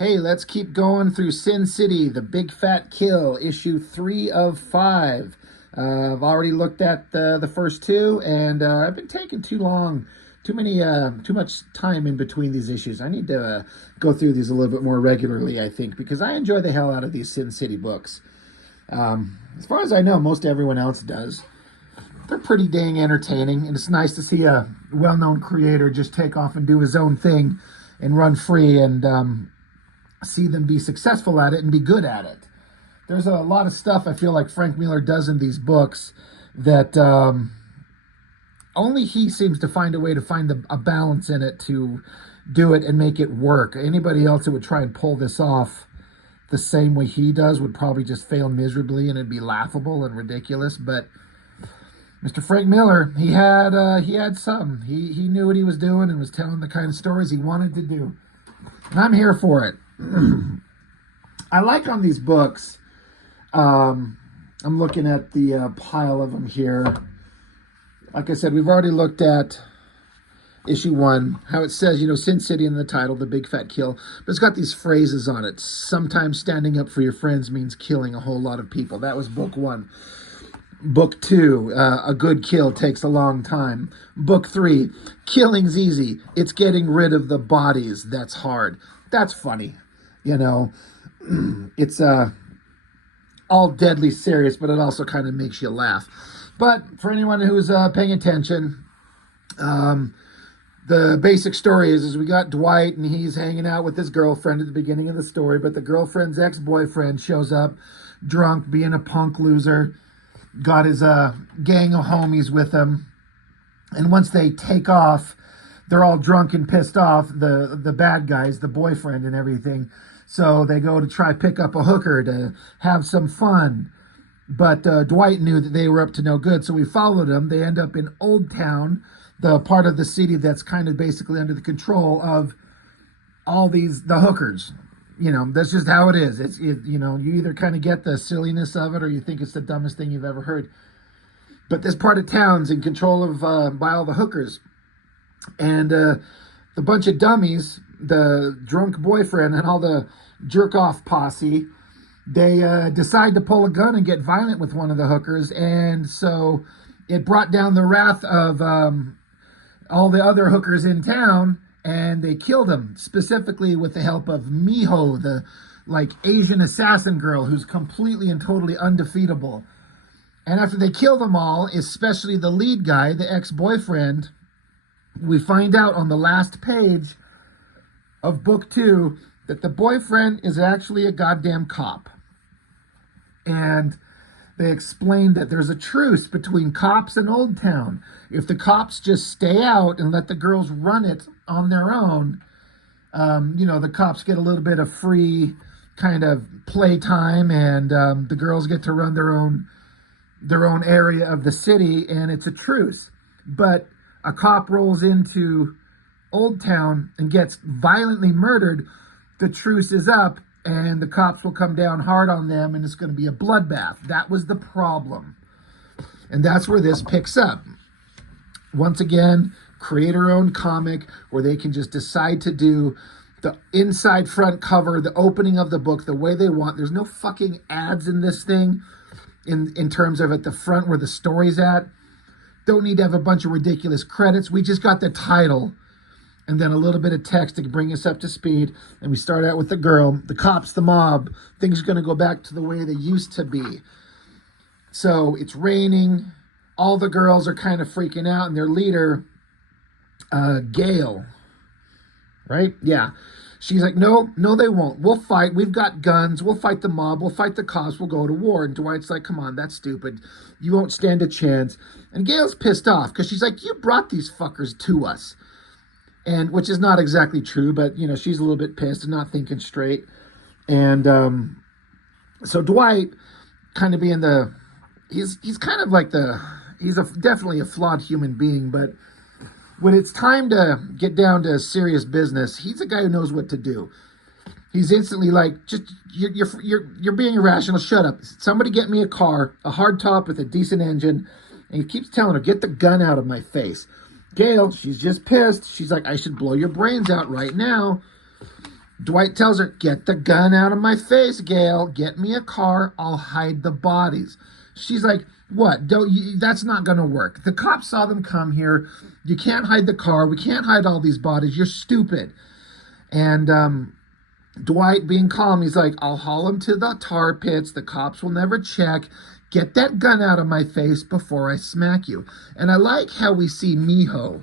Hey, let's keep going through Sin City, The Big Fat Kill, issue 3 of 5. I've already looked at the first two, and I've been taking too long, too much time in between these issues. I need to go through these a little bit more regularly, I think, because I enjoy the hell out of these Sin City books. As far as I know, most everyone else does. They're pretty dang entertaining, and it's nice to see a well-known creator just take off and do his own thing and run free, and see them be successful at it and be good at it. There's a lot of stuff I feel like Frank Miller does in these books that only he seems to find a way to find a balance in it to do it and make it work. Anybody else that would try and pull this off the same way he does would probably just fail miserably, and it'd be laughable and ridiculous. But Mr. Frank Miller, he had some. He knew what he was doing and was telling the kind of stories he wanted to do. And I'm here for it. I like on these books, I'm looking at the pile of them here. Like I said, we've already looked at issue 1, how it says, Sin City in the title, The Big Fat Kill. But it's got these phrases on it. Sometimes standing up for your friends means killing a whole lot of people. That was book 1. Book 2, a good kill takes a long time. Book 3, killing's easy. It's getting rid of the bodies that's hard. That's funny. It's all deadly serious, but it also kind of makes you laugh. But for anyone who's paying attention, the basic story is we got Dwight, and he's hanging out with his girlfriend at the beginning of the story, but the girlfriend's ex-boyfriend shows up drunk, being a punk loser, got his gang of homies with him, and once they take off, they're all drunk and pissed off, the bad guys, the boyfriend and everything. So they go to try pick up a hooker to have some fun. But Dwight knew that they were up to no good, so we followed them. They end up in Old Town, the part of the city that's kind of basically under the control of all the hookers. That's just how it is. You either kind of get the silliness of it or you think it's the dumbest thing you've ever heard. But this part of town's in control of by all the hookers. And the bunch of dummies, the drunk boyfriend and all the jerk-off posse, they decide to pull a gun and get violent with one of the hookers. And so it brought down the wrath of all the other hookers in town, and they killed him, specifically with the help of Miho, the Asian assassin girl who's completely and totally undefeatable. And after they kill them all, especially the lead guy, the ex-boyfriend, we find out on the last page of book 2 that the boyfriend is actually a goddamn cop. And they explained that there's a truce between cops and Old Town. If the cops just stay out and let the girls run it on their own, the cops get a little bit of free kind of playtime, and the girls get to run their own area of the city, and it's a truce. But a cop rolls into Old Town and gets violently murdered, the truce is up, and the cops will come down hard on them, and it's going to be a bloodbath. That was the problem. And that's where this picks up. Once again, creator-owned comic where they can just decide to do the inside front cover, the opening of the book, the way they want. There's no fucking ads in this thing in terms of at the front where the story's at. Don't need to have a bunch of ridiculous credits. We just got the title and then a little bit of text to bring us up to speed. And we start out with the girl, the cops, the mob. Things are going to go back to the way they used to be. So it's raining. All the girls are kind of freaking out. And their leader, Gail, right? Yeah. She's like, no, they won't. We'll fight. We've got guns. We'll fight the mob. We'll fight the cops. We'll go to war. And Dwight's like, come on, that's stupid. You won't stand a chance. And Gail's pissed off because she's like, you brought these fuckers to us. And which is not exactly true, but, she's a little bit pissed and not thinking straight. And so Dwight kind of being he's kind of like definitely a flawed human being, but when it's time to get down to serious business, he's a guy who knows what to do. He's instantly like, just you're being irrational. Shut up. Somebody get me a car, a hardtop with a decent engine. And he keeps telling her, get the gun out of my face. Gail, she's just pissed. She's like, I should blow your brains out right now. Dwight tells her, get the gun out of my face, Gail. Get me a car. I'll hide the bodies. She's like, what? That's not going to work. The cops saw them come here. You can't hide the car. We can't hide all these bodies. You're stupid. And Dwight, being calm, he's like, I'll haul him to the tar pits. The cops will never check. Get that gun out of my face before I smack you. And I like how we see Miho.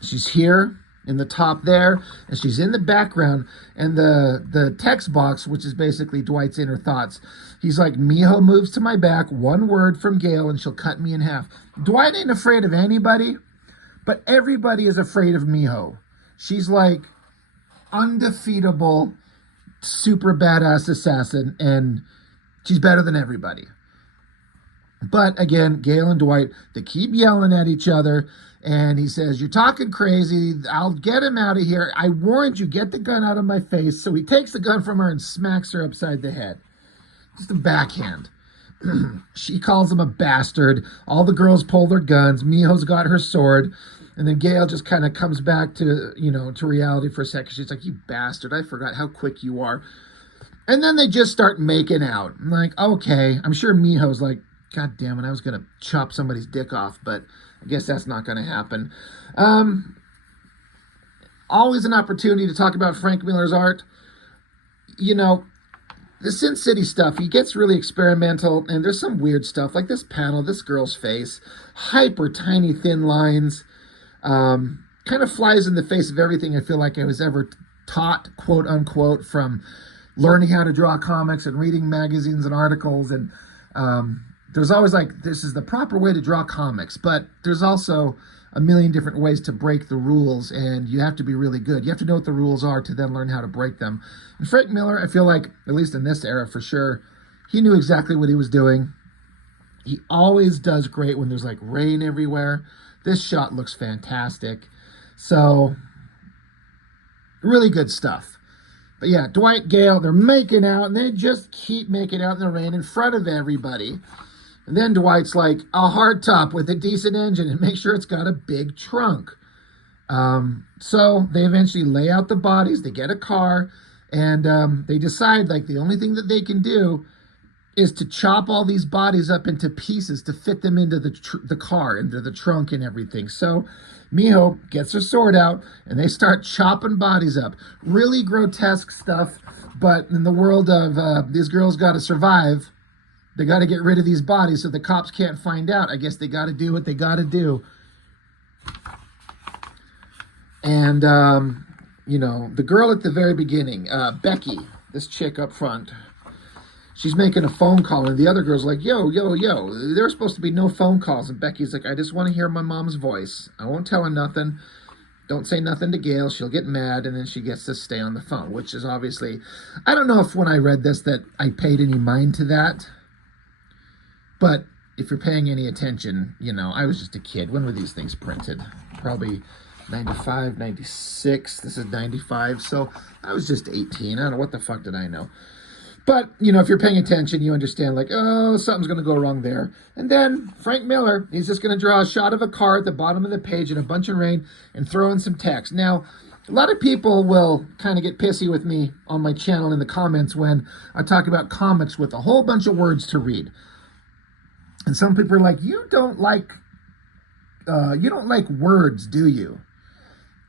She's here in the top there, and she's in the background, and the text box, which is basically Dwight's inner thoughts. He's like, Miho moves to my back, one word from Gail, and she'll cut me in half. Dwight ain't afraid of anybody, but everybody is afraid of Miho. She's like undefeatable, super badass assassin, and she's better than everybody. But again, Gail and Dwight, they keep yelling at each other. And he says, you're talking crazy. I'll get him out of here. I warned you, get the gun out of my face. So he takes the gun from her and smacks her upside the head. Just a backhand. She calls him a bastard. All the girls pull their guns. Miho's got her sword. And then Gail just kind of comes back to, to reality for a second. She's like, you bastard. I forgot how quick you are. And then they just start making out. I'm like, okay. I'm sure Miho's like, God damn it, I was going to chop somebody's dick off, but I guess that's not going to happen. Always an opportunity to talk about Frank Miller's art. The Sin City stuff, he gets really experimental, and there's some weird stuff, like this panel, this girl's face, hyper tiny thin lines, kind of flies in the face of everything I feel like I was ever taught, quote unquote, from learning how to draw comics and reading magazines and articles, and there's always like, this is the proper way to draw comics, but there's also a million different ways to break the rules, and you have to be really good. You have to know what the rules are to then learn how to break them. And Frank Miller, I feel like, at least in this era for sure, he knew exactly what he was doing. He always does great when there's like rain everywhere. This shot looks fantastic. So, really good stuff. But yeah, Dwight, Gail, they're making out, and they just keep making out in the rain in front of everybody. And then Dwight's like, a hard top with a decent engine and make sure it's got a big trunk. So they eventually lay out the bodies, they get a car, and they decide like the only thing that they can do is to chop all these bodies up into pieces to fit them into the car, into the trunk and everything. So Miho gets her sword out, and they start chopping bodies up. Really grotesque stuff, but in the world of these girls got to survive, they got to get rid of these bodies so the cops can't find out. I guess they got to do what they got to do. And, the girl at the very beginning, Becky, this chick up front, she's making a phone call, and the other girl's like, yo, there were supposed to be no phone calls. And Becky's like, I just want to hear my mom's voice. I won't tell her nothing. Don't say nothing to Gail. She'll get mad, and then she gets to stay on the phone, which is obviously, I don't know if when I read this that I paid any mind to that. But if you're paying any attention, I was just a kid. When were these things printed? Probably 95, 96. This is 95. So I was just 18. I don't know. What the fuck did I know? But, if you're paying attention, you understand, like, oh, something's going to go wrong there. And then Frank Miller, he's just going to draw a shot of a car at the bottom of the page in a bunch of rain and throw in some text. Now, a lot of people will kind of get pissy with me on my channel in the comments when I talk about comics with a whole bunch of words to read. And some people are like, you don't like words, do you?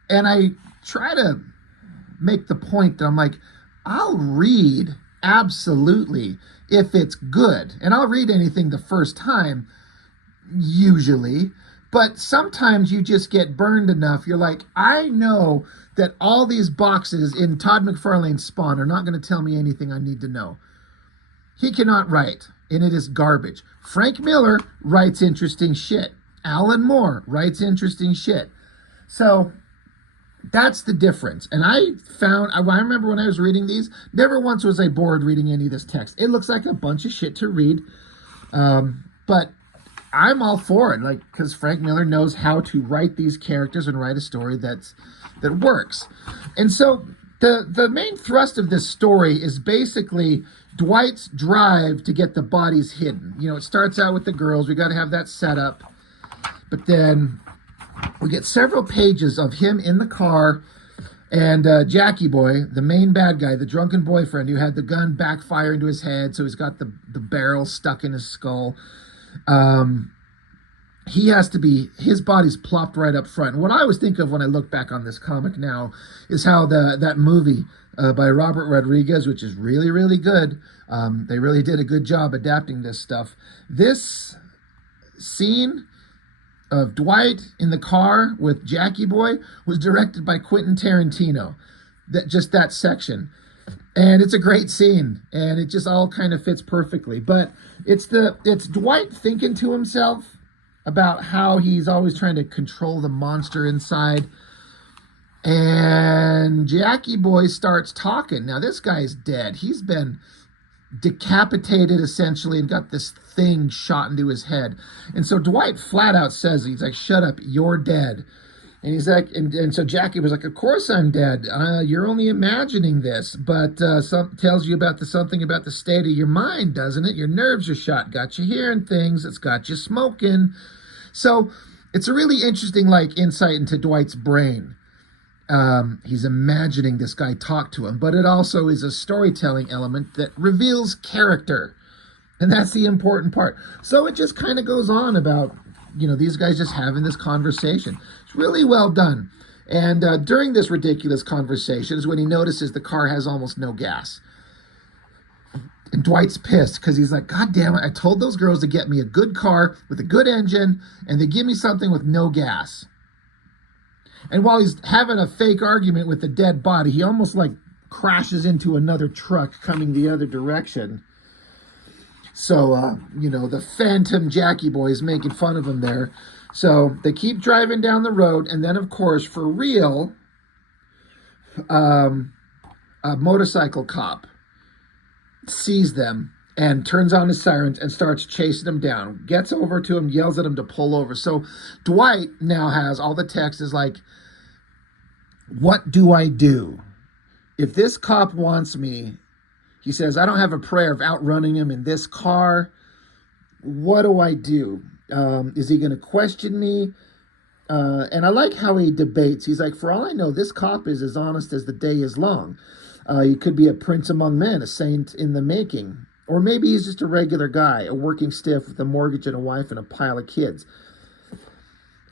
And I try to make the point that I'm like, I'll read absolutely if it's good. And I'll read anything the first time, usually. But sometimes you just get burned enough. You're like, I know that all these boxes in Todd McFarlane's Spawn are not going to tell me anything I need to know. He cannot write, and it is garbage. Frank Miller writes interesting shit. Alan Moore writes interesting shit. So that's the difference. And I remember when I was reading these, never once was I bored reading any of this text. It looks like a bunch of shit to read. But I'm all for it, like, because Frank Miller knows how to write these characters and write a story that works. And so the main thrust of this story is basically Dwight's drive to get the bodies hidden. It starts out with the girls. We got to have that set up. But then we get several pages of him in the car And Jackie Boy, the main bad guy, the drunken boyfriend who had the gun backfire into his head, so he's got the barrel stuck in his skull. Um, he has to be, his body's plopped right up front. And what I always think of when I look back on this comic now is how that movie by Robert Rodriguez, which is really, really good. They really did a good job adapting this stuff. This scene of Dwight in the car with Jackie Boy was directed by Quentin Tarantino. That section. And it's a great scene, and it just all kind of fits perfectly. But it's Dwight thinking to himself about how he's always trying to control the monster inside. And Jackie Boy starts talking. Now, this guy's dead. He's been decapitated, essentially, and got this thing shot into his head. And so Dwight flat out says, he's like, shut up, you're dead. And he's like, and so Jackie was like, of course I'm dead. You're only imagining this, but tells you about something about the state of your mind, doesn't it? Your nerves are shot, got you hearing things, it's got you smoking. So it's a really interesting, like, insight into Dwight's brain. He's imagining this guy talk to him, but it also is a storytelling element that reveals character. And that's the important part. So it just kind of goes on about, these guys just having this conversation. It's really well done. And during this ridiculous conversation is when he notices the car has almost no gas. And Dwight's pissed because he's like, God damn it, I told those girls to get me a good car with a good engine, and they give me something with no gas. And while he's having a fake argument with the dead body, he almost like crashes into another truck coming the other direction. So, the phantom Jackie Boy is making fun of him there. So they keep driving down the road. And then, of course, for real, a motorcycle cop sees them and turns on his sirens and starts chasing them down. Gets over to him, yells at him to pull over. So Dwight now has all the text is like, what do I do? If this cop wants me, he says, I don't have a prayer of outrunning him in this car. What do I do? Is he going to question me? And I like how he debates. He's like, for all I know, this cop is as honest as the day is long. He could be a prince among men, a saint in the making. Or maybe he's just a regular guy, a working stiff with a mortgage and a wife and a pile of kids.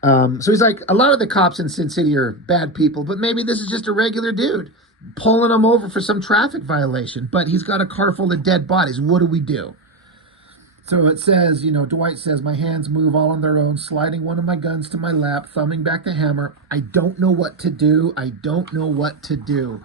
So he's like, a lot of the cops in Sin City are bad people, but maybe this is just a regular dude pulling him over for some traffic violation, but he's got a car full of dead bodies. What do we do? So it says, Dwight says, my hands move all on their own, sliding one of my guns to my lap, thumbing back the hammer. I don't know what to do. I don't know what to do.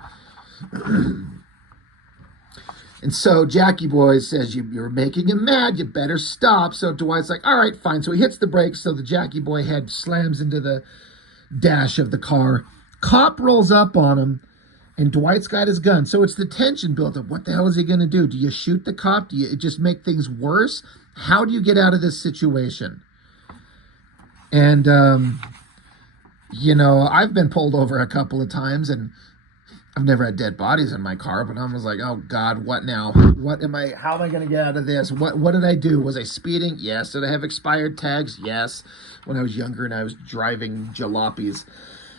And so Jackie Boy says, you're making him mad. You better stop. So Dwight's like, all right, fine. So he hits the brakes. So the Jackie Boy head slams into the dash of the car. Cop rolls up on him, and Dwight's got his gun. So it's the tension built up. What the hell is he going to do? Do you shoot the cop? Do you just make things worse? How do you get out of this situation? And, I've been pulled over a couple of times, and I've never had dead bodies in my car, but I was like, oh God, what now? How am I going to get out of this? What did I do? Was I speeding? Yes. Did I have expired tags? Yes. When I was younger and I was driving jalopies.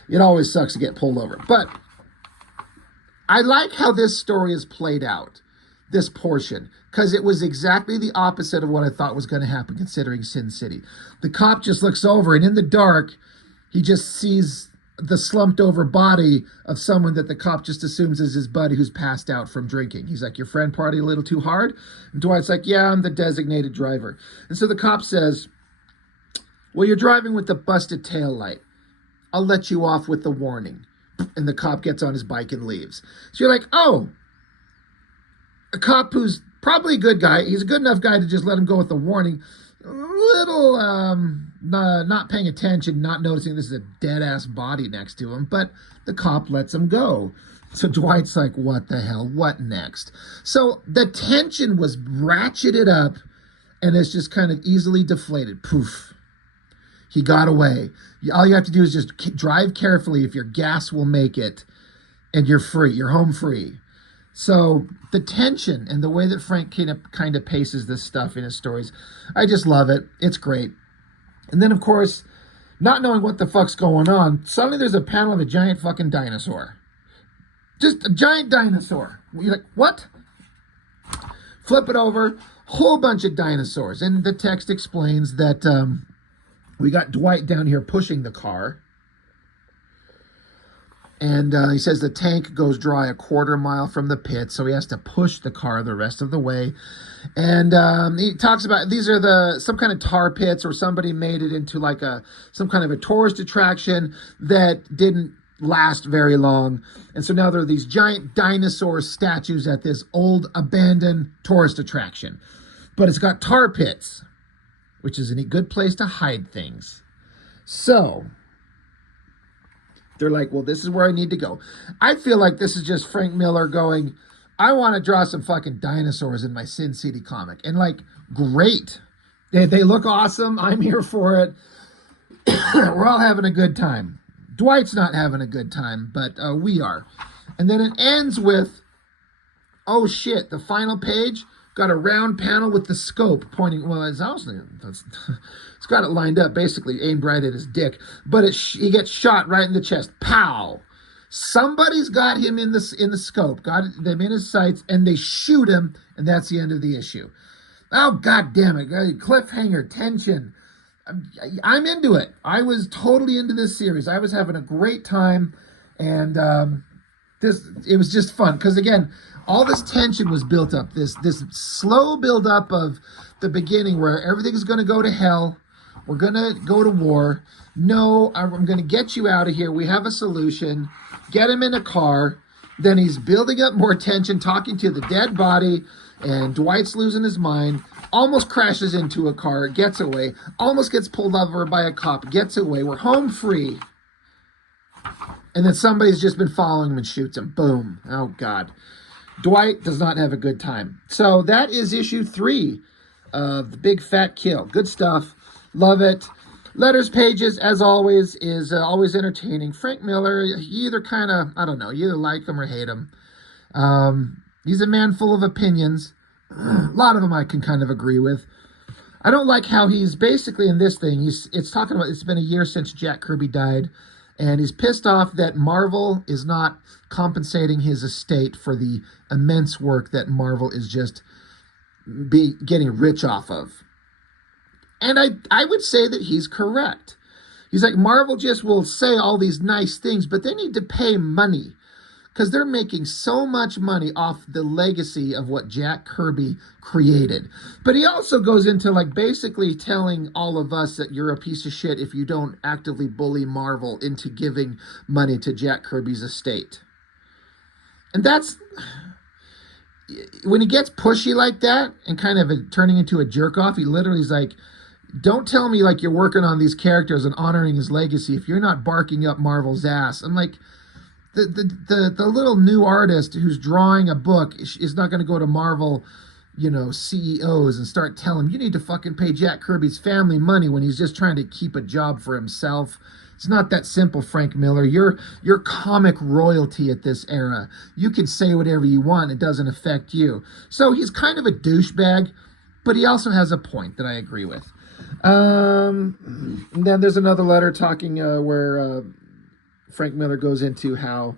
It always sucks to get pulled over. But I like how this story is played out, this portion, because it was exactly the opposite of what I thought was going to happen considering Sin City. The cop just looks over, and in the dark, he just sees the slumped over body of someone that the cop just assumes is his buddy who's passed out from drinking. He's like, your friend party a little too hard? And Dwight's like, yeah, I'm the designated driver. And so the cop says, well, you're driving with the busted tail light. I'll let you off with the warning. And the cop gets on his bike and leaves. So you're like, oh, a cop who's probably a good guy. He's a good enough guy to just let him go with the warning. A little not paying attention, not noticing this is a dead-ass body next to him, but the cop lets him go. So Dwight's like, what the hell? What next? So the tension was ratcheted up, and it's just kind of easily deflated. Poof. He got away. All you have to do is just drive carefully if your gas will make it, and you're free. You're home free. So the tension and the way that Frank kind of paces this stuff in his stories, I just love it. It's great. And then, of course, not knowing what the fuck's going on, suddenly there's a panel of a giant fucking dinosaur. a giant dinosaur. You're like, what? Flip it over, whole bunch of dinosaurs. And the text explains that we got Dwight down here pushing the car. And he says the tank goes dry a quarter mile from the pit, so he has to push the car the rest of the way. And he talks about these are some kind of tar pits, or somebody made it into like some kind of a tourist attraction that didn't last very long. And so now there are these giant dinosaur statues at this old abandoned tourist attraction. But it's got tar pits, which is a good place to hide things. So they're like, well, this is where I need to go. I feel like this is just Frank Miller going, I want to draw some fucking dinosaurs in my Sin City comic. And like, great. They look awesome. I'm here for it. We're all having a good time. Dwight's not having a good time, but we are. And then it ends with, oh shit, the final page got a round panel with the scope pointing, well, it's got it lined up, basically aimed right at his dick, but he gets shot right in the chest. Pow! Somebody's got him in the scope, got them in his sights, and they shoot him, and that's the end of the issue. Oh, god damn it. Cliffhanger, tension. I'm into it. I was totally into this series. I was having a great time, and it was just fun because, again, all this tension was built up. This slow build up of the beginning where everything's going to go to hell. We're going to go to war. No, I'm going to get you out of here. We have a solution. Get him in a car. Then he's building up more tension, talking to the dead body, and Dwight's losing his mind. Almost crashes into a car, gets away. Almost gets pulled over by a cop, gets away. We're home free. And then somebody's just been following him and shoots him. Boom. Oh, God. Dwight does not have a good time. So that is issue 3 of The Big Fat Kill. Good stuff. Love it. Letters pages, as always, is always entertaining. Frank Miller, you either kind of, I don't know, you either like him or hate him. He's a man full of opinions. A lot of them I can kind of agree with. I don't like how he's basically in this thing. It's talking about, it's been a year since Jack Kirby died, and he's pissed off that Marvel is not compensating his estate for the immense work that Marvel is just getting rich off of. And I would say that he's correct. He's like, Marvel just will say all these nice things, but they need to pay money because they're making so much money off the legacy of what Jack Kirby created. But he also goes into like basically telling all of us that you're a piece of shit if you don't actively bully Marvel into giving money to Jack Kirby's estate. And that's, when he gets pushy like that and kind of turning into a jerk off, he literally is like, don't tell me like you're working on these characters and honoring his legacy if you're not barking up Marvel's ass. I'm like, the little new artist who's drawing a book is not going to go to Marvel, CEOs and start telling him, you need to fucking pay Jack Kirby's family money when he's just trying to keep a job for himself. It's not that simple, Frank Miller. You're comic royalty at this era. You can say whatever you want. It doesn't affect you. So he's kind of a douchebag, but he also has a point that I agree with. Then there's another letter talking where Frank Miller goes into how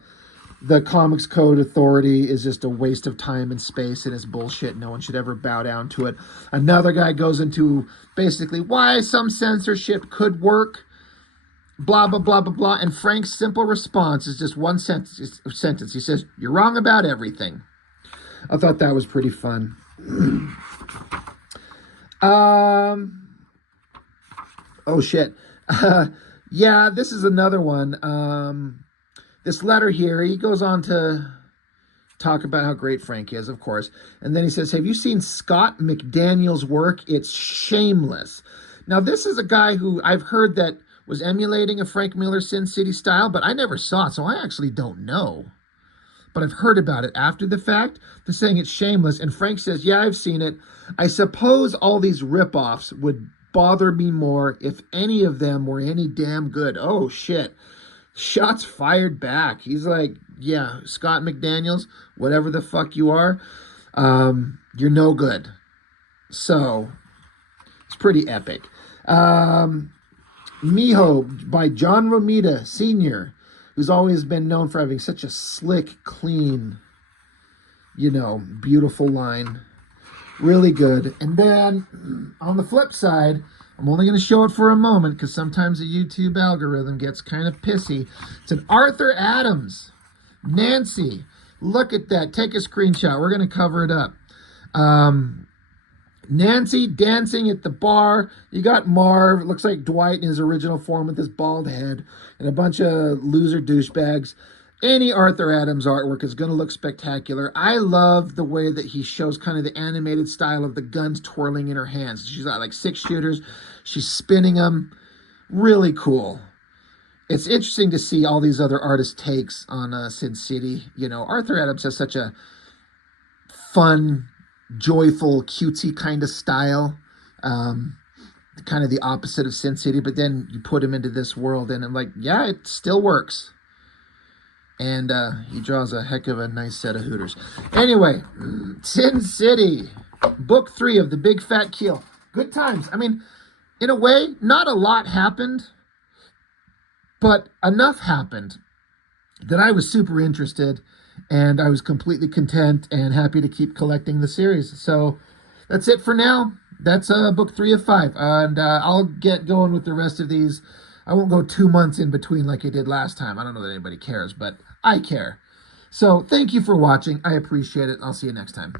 the Comics Code Authority is just a waste of time and space and it's bullshit. No one should ever bow down to it. Another guy goes into basically why some censorship could work, blah, blah, blah, blah, blah. And Frank's simple response is just one sentence. He says, you're wrong about everything. I thought that was pretty fun. Oh, shit. Yeah, this is another one. This letter here, he goes on to talk about how great Frank is, of course. And then he says, have you seen Scott McDaniel's work? It's shameless. Now, this is a guy who I've heard that was emulating a Frank Miller Sin City style, but I never saw it, so I actually don't know. But I've heard about it after the fact. They're saying it's shameless. And Frank says, yeah, I've seen it. I suppose all these ripoffs would bother me more if any of them were any damn good. Oh, shit. Shots fired back. He's like, yeah, Scott McDaniels, whatever the fuck you are, you're no good. So, it's pretty epic. Miho by John Romita Sr. who's always been known for having such a slick, clean, beautiful line. Really good. And then on the flip side, I'm only going to show it for a moment because sometimes the YouTube algorithm gets kind of pissy. It's an Arthur Adams. Nancy, look at that. Take a screenshot. We're going to cover it up. Nancy dancing at the bar. You got Marv. It looks like Dwight in his original form with his bald head and a bunch of loser douchebags. Any Arthur Adams artwork is going to look spectacular. I love the way that he shows kind of the animated style of the guns twirling in her hands. She's got like 6 shooters. She's spinning them. Really cool. It's interesting to see all these other artists' takes on Sin City. Arthur Adams has such a fun, joyful, cutesy kind of style. Kind of the opposite of Sin City, but then you put him into this world and I'm like, yeah, it still works. And he draws a heck of a nice set of hooters. Anyway, Sin City, book 3 of The Big Fat Kill. Good times. I mean, in a way, not a lot happened, but enough happened that I was super interested, and I was completely content and happy to keep collecting the series. So that's it for now. That's book 3 of 5, and I'll get going with the rest of these. I won't go 2 months in between like I did last time. I don't know that anybody cares, but I care. So thank you for watching. I appreciate it. I'll see you next time.